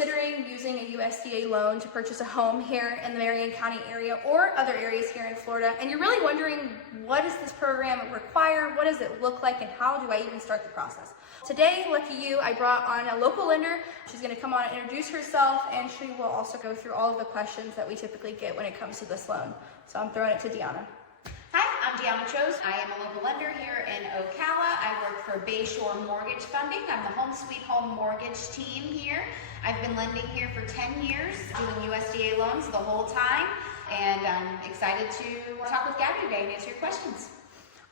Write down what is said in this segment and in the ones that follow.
considering using a USDA loan to purchase a home here in the Marion County area or other areas here in Florida, and you're really wondering, what does this program require? What does it look like? And how do I even start the process? Today, lucky you, I brought on a local lender. She's going to come on and introduce herself, and she will also go through all of the questions that we typically get when it comes to this loan. So I'm throwing it to Deanna. Hi, I'm Deanna Chose. I am a local lender here in Ocala. I work for Bayshore Mortgage Funding. I'm the Home Sweet Home Mortgage team here. I've been lending here for 10 years, doing USDA loans the whole time, and I'm excited to talk with Gabby today and answer your questions.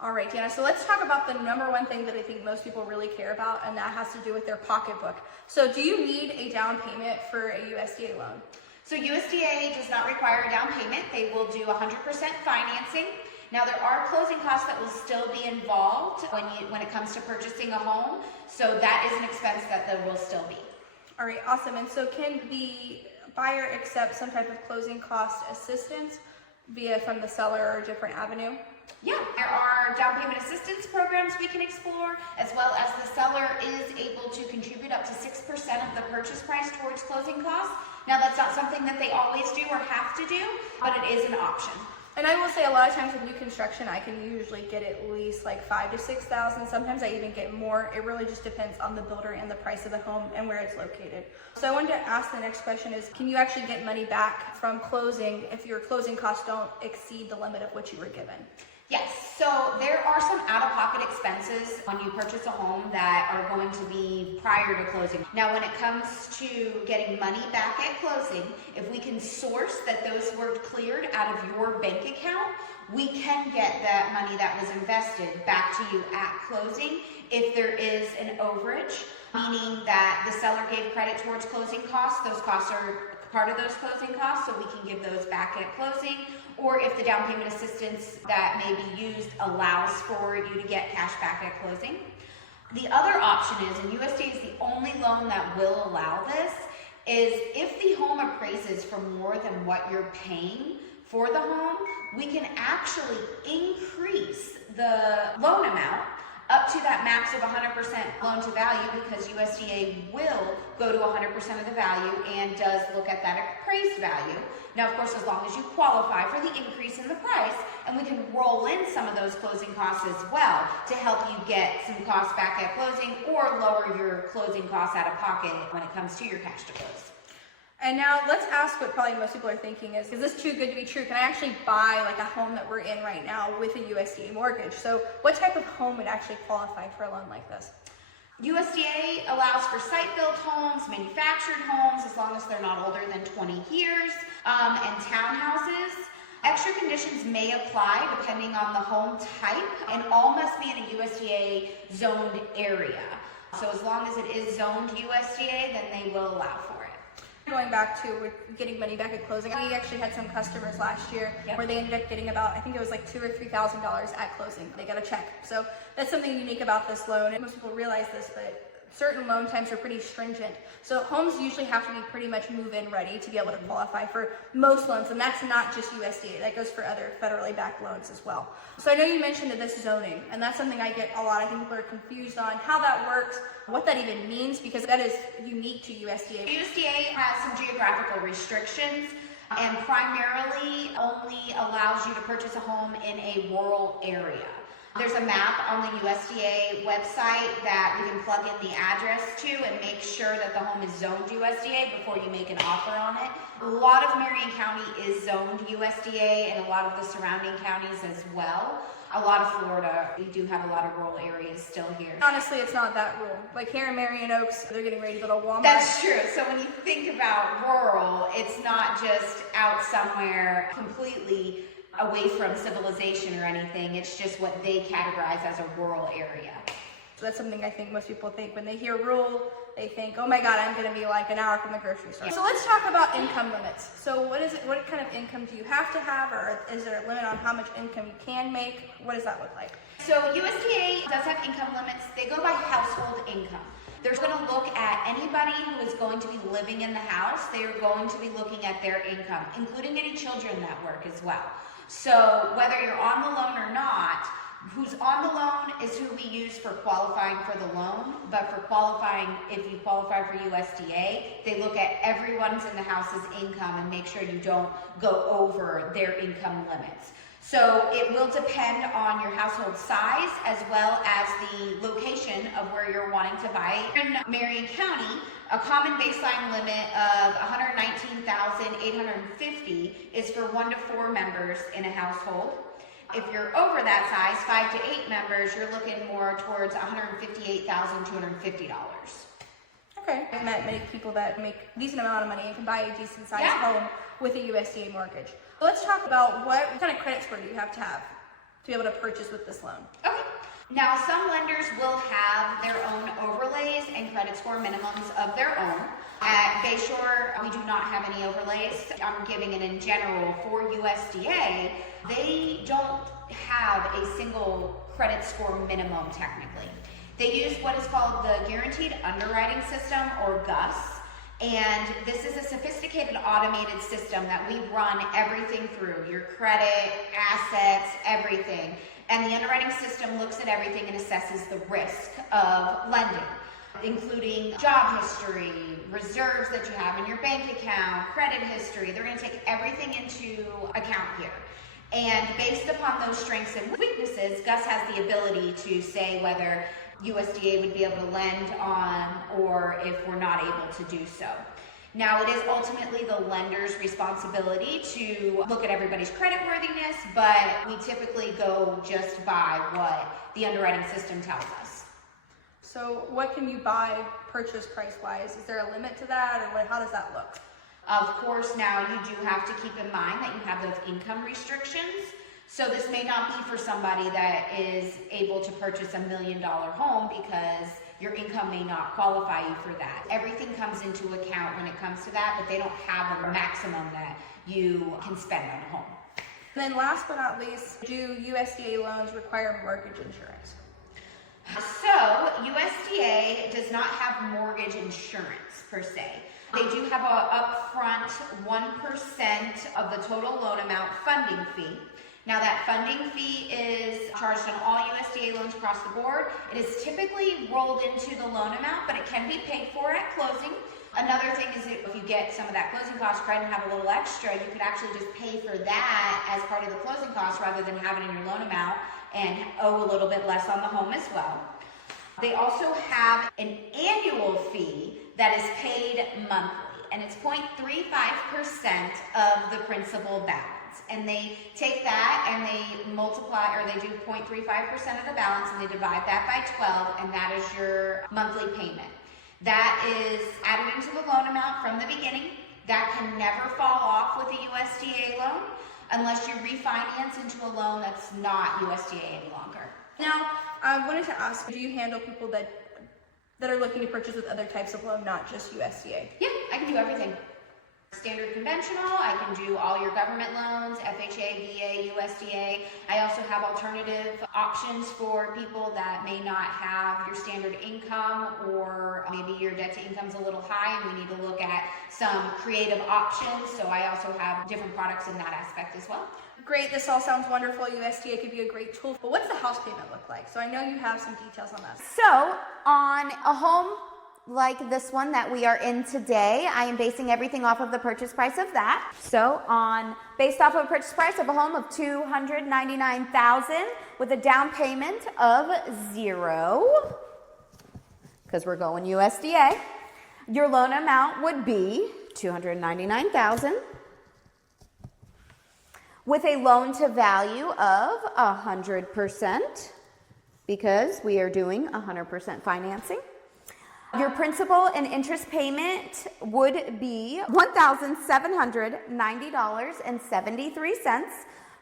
All right, Deanna, so let's talk about the number one thing that I think most people really care about, and that has to do with their pocketbook. So do you need a down payment for a USDA loan? So USDA does not require a down payment. They will do 100% financing. Now, there are closing costs that will still be involved when it comes to purchasing a home, so that is an expense that there will still be. All right, awesome. And so can the buyer accept some type of closing cost assistance from the seller or a different avenue? Yeah, there are down payment assistance programs we can explore, as well as the seller is able to contribute up to 6% of the purchase price towards closing costs. Now, that's not something that they always do or have to do, but it is an option. And I will say a lot of times with new construction, I can usually get at least like $5,000 to $6,000. Sometimes I even get more. It really just depends on the builder and the price of the home and where it's located. So I wanted to ask, the next question is, can you actually get money back from closing if your closing costs don't exceed the limit of what you were given? Yes, so there are some out-of-pocket expenses when you purchase a home that are going to be prior to closing. Now, when it comes to getting money back at closing, if we can source that those were cleared out of your bank account, we can get that money that was invested back to you at closing if there is an overage, meaning that the seller gave credit towards closing costs. Those costs are part of those closing costs, so we can give those back at closing, or if the down payment assistance that may be used allows for you to get cash back at closing. The other option is, and USDA is the only loan that will allow this, is if the home appraises for more than what you're paying for the home, we can actually increase the loan amount up to that max of 100% loan to value, because USDA will go to 100% of the value and does look at that appraised value. Now, of course, as long as you qualify for the increase in the price, and we can roll in some of those closing costs as well to help you get some costs back at closing or lower your closing costs out of pocket when it comes to your cash to close. And now let's ask what probably most people are thinking is this too good to be true? Can I actually buy like a home that we're in right now with a USDA mortgage? So what type of home would actually qualify for a loan like this? USDA allows for site-built homes, manufactured homes, as long as they're not older than 20 years, and townhouses. Extra conditions may apply depending on the home type, and all must be in a USDA zoned area. So as long as it is zoned USDA, then they will allow for it. Going back to getting money back at closing, we actually had some customers last year where they ended up getting about, I think it was like $2,000 or $3,000 at closing. They got a check. So that's something unique about this loan. And most people realize this, but certain loan times are pretty stringent. So homes usually have to be pretty much move-in ready to be able to qualify for most loans. And that's not just USDA. That goes for other federally backed loans as well. So I know you mentioned that this zoning, and that's something I get a lot. I think people are confused on how that works, what that even means, because that is unique to USDA. USDA has some geographical restrictions and primarily only allows you to purchase a home in a rural area. There's a map on the USDA website that we can plug in the address to and make sure that the home is zoned USDA before you make an offer on it. A lot of Marion County is zoned USDA, and a lot of the surrounding counties as well. A lot of Florida, we do have a lot of rural areas still here. Honestly, it's not that rural. Like here in Marion Oaks, they're getting ready to build a Walmart. That's true. So when you think about rural, it's not just out somewhere completely away from civilization or anything. It's just what they categorize as a rural area. So that's something I think most people think when they hear rural, they think, oh my God, I'm going to be like an hour from the grocery store. So let's talk about income limits. So what is it? What kind of income do you have to have, or is there a limit on how much income you can make? What does that look like? So USDA does have income limits. They go by household income. They're going to look at anybody who is going to be living in the house. They are going to be looking at their income, including any children that work as well. So whether you're on the loan or not, Who's on the loan is who we use for qualifying for the loan, but for qualifying, if you qualify for USDA, they look at everyone's in the house's income and make sure you don't go over their income limits. So it will depend on your household size as well as the location of where you're wanting to buy. In Marion County, a common baseline limit of $119,850 is for 1 to 4 members in a household. If you're over that size, 5 to 8 members, you're looking more towards $158,250. Okay. I've met many people that make a decent amount of money and can buy a decent sized home with a USDA mortgage. So let's talk about what kind of credit score do you have to be able to purchase with this loan? Okay. Now, some lenders will have their own overlays and credit score minimums of their own. At Bayshore, we do not have any overlays. I'm giving it in general. For USDA, they don't have a single credit score minimum technically. They use what is called the Guaranteed Underwriting System, or GUS. And this is a sophisticated automated system that we run everything through, your credit, assets, everything. And the underwriting system looks at everything and assesses the risk of lending, including job history, reserves that you have in your bank account, credit history. They're going to take everything into account here. And based upon those strengths and weaknesses, GUS has the ability to say whether USDA would be able to lend on or if we're not able to do so. Now, it is ultimately the lender's responsibility to look at everybody's creditworthiness, but we typically go just by what the underwriting system tells us. So what can you buy purchase price wise? Is there a limit to that, or how does that look? Of course, now you do have to keep in mind that you have those income restrictions. So this may not be for somebody that is able to purchase $1 million home because your income may not qualify you for that. Everything comes into account when it comes to that, but they don't have a maximum that you can spend on a home. And then last but not least, do USDA loans require mortgage insurance? So USDA does not have mortgage insurance per se. They do have a upfront 1% of the total loan amount funding fee. Now that funding fee is charged on all USDA loans across the board. It is typically rolled into the loan amount, but it can be paid for at closing. Another thing is if you get some of that closing cost credit and have a little extra, you could actually just pay for that as part of the closing cost rather than have it in your loan amount and owe a little bit less on the home as well. They also have an annual fee that is paid monthly, and it's 0.35% of the principal balance. And they take that and they multiply, or they do 0.35% of the balance and they divide that by 12, and that is your monthly payment. That is added into the loan amount from the beginning. That can never fall off with a USDA loan unless you refinance into a loan that's not USDA any longer. Now, I wanted to ask, do you handle people that are looking to purchase with other types of loan, not just USDA? Yeah, I can do everything. Standard conventional, I can do all your government loans, FHA, VA, USDA. I also have alternative options for people that may not have your standard income, or maybe your debt to income's a little high and we need to look at some creative options. So I also have different products in that aspect as well. Great, this all sounds wonderful. USDA could be a great tool, but what's the house payment look like? So I know you have some details on that. So on a home like this one that we are in today, I am basing everything off of the purchase price of that. So based off of a purchase price of a home of $299,000 with a down payment of $0, because we're going USDA, your loan amount would be $299,000 with a loan to value of 100%, because we are doing 100% financing. Your principal and interest payment would be $1,790.73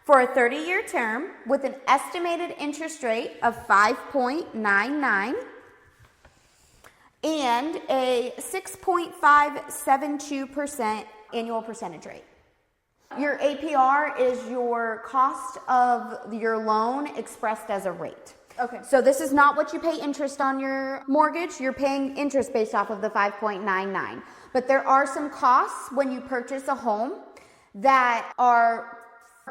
for a 30-year term with an estimated interest rate of 5.99 and a 6.572% annual percentage rate. Your APR is your cost of your loan expressed as a rate. Okay. So this is not what you pay interest on your mortgage. You're paying interest based off of the 5.99. But there are some costs when you purchase a home that are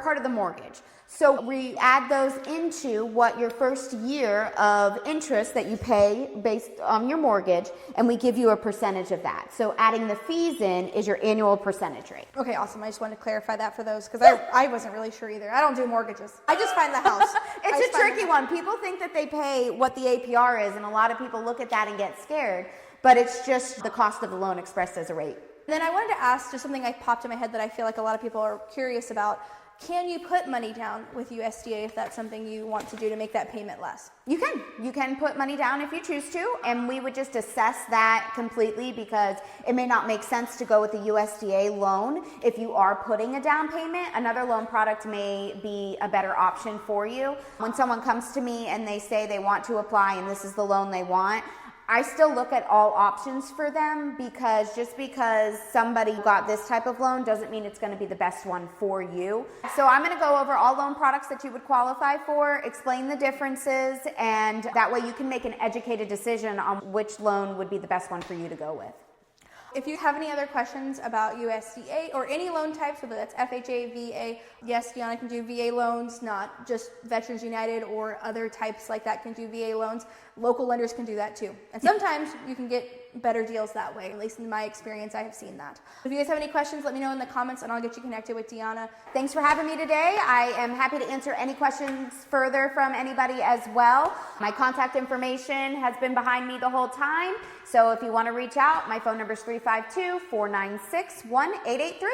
part of the mortgage. So we add those into what your first year of interest that you pay based on your mortgage, and we give you a percentage of that. So adding the fees in is your annual percentage rate. Okay, awesome. I just wanted to clarify that for those because I wasn't really sure either. I don't do mortgages. I just find the house. It's a tricky one. People think that they pay what the APR is, and a lot of people look at that and get scared, but it's just the cost of the loan expressed as a rate. Then I wanted to ask just something I popped in my head that I feel like a lot of people are curious about. Can you put money down with USDA if that's something you want to do to make that payment less? You can. You can put money down if you choose to, and we would just assess that completely because it may not make sense to go with the USDA loan. If you are putting a down payment, another loan product may be a better option for you. When someone comes to me and they say they want to apply and this is the loan they want, I still look at all options for them because just because somebody got this type of loan doesn't mean it's going to be the best one for you. So I'm going to go over all loan products that you would qualify for, explain the differences, and that way you can make an educated decision on which loan would be the best one for you to go with. If you have any other questions about USDA or any loan types, whether that's FHA, VA, yes, Deanna can do VA loans, not just Veterans United or other types like that can do VA loans. Local lenders can do that too. And sometimes you can get better deals that way. At least in my experience, I have seen that. If you guys have any questions, let me know in the comments and I'll get you connected with Deanna. Thanks for having me today. I am happy to answer any questions further from anybody as well. My contact information has been behind me the whole time. So if you want to reach out, my phone number is 352-496-1883.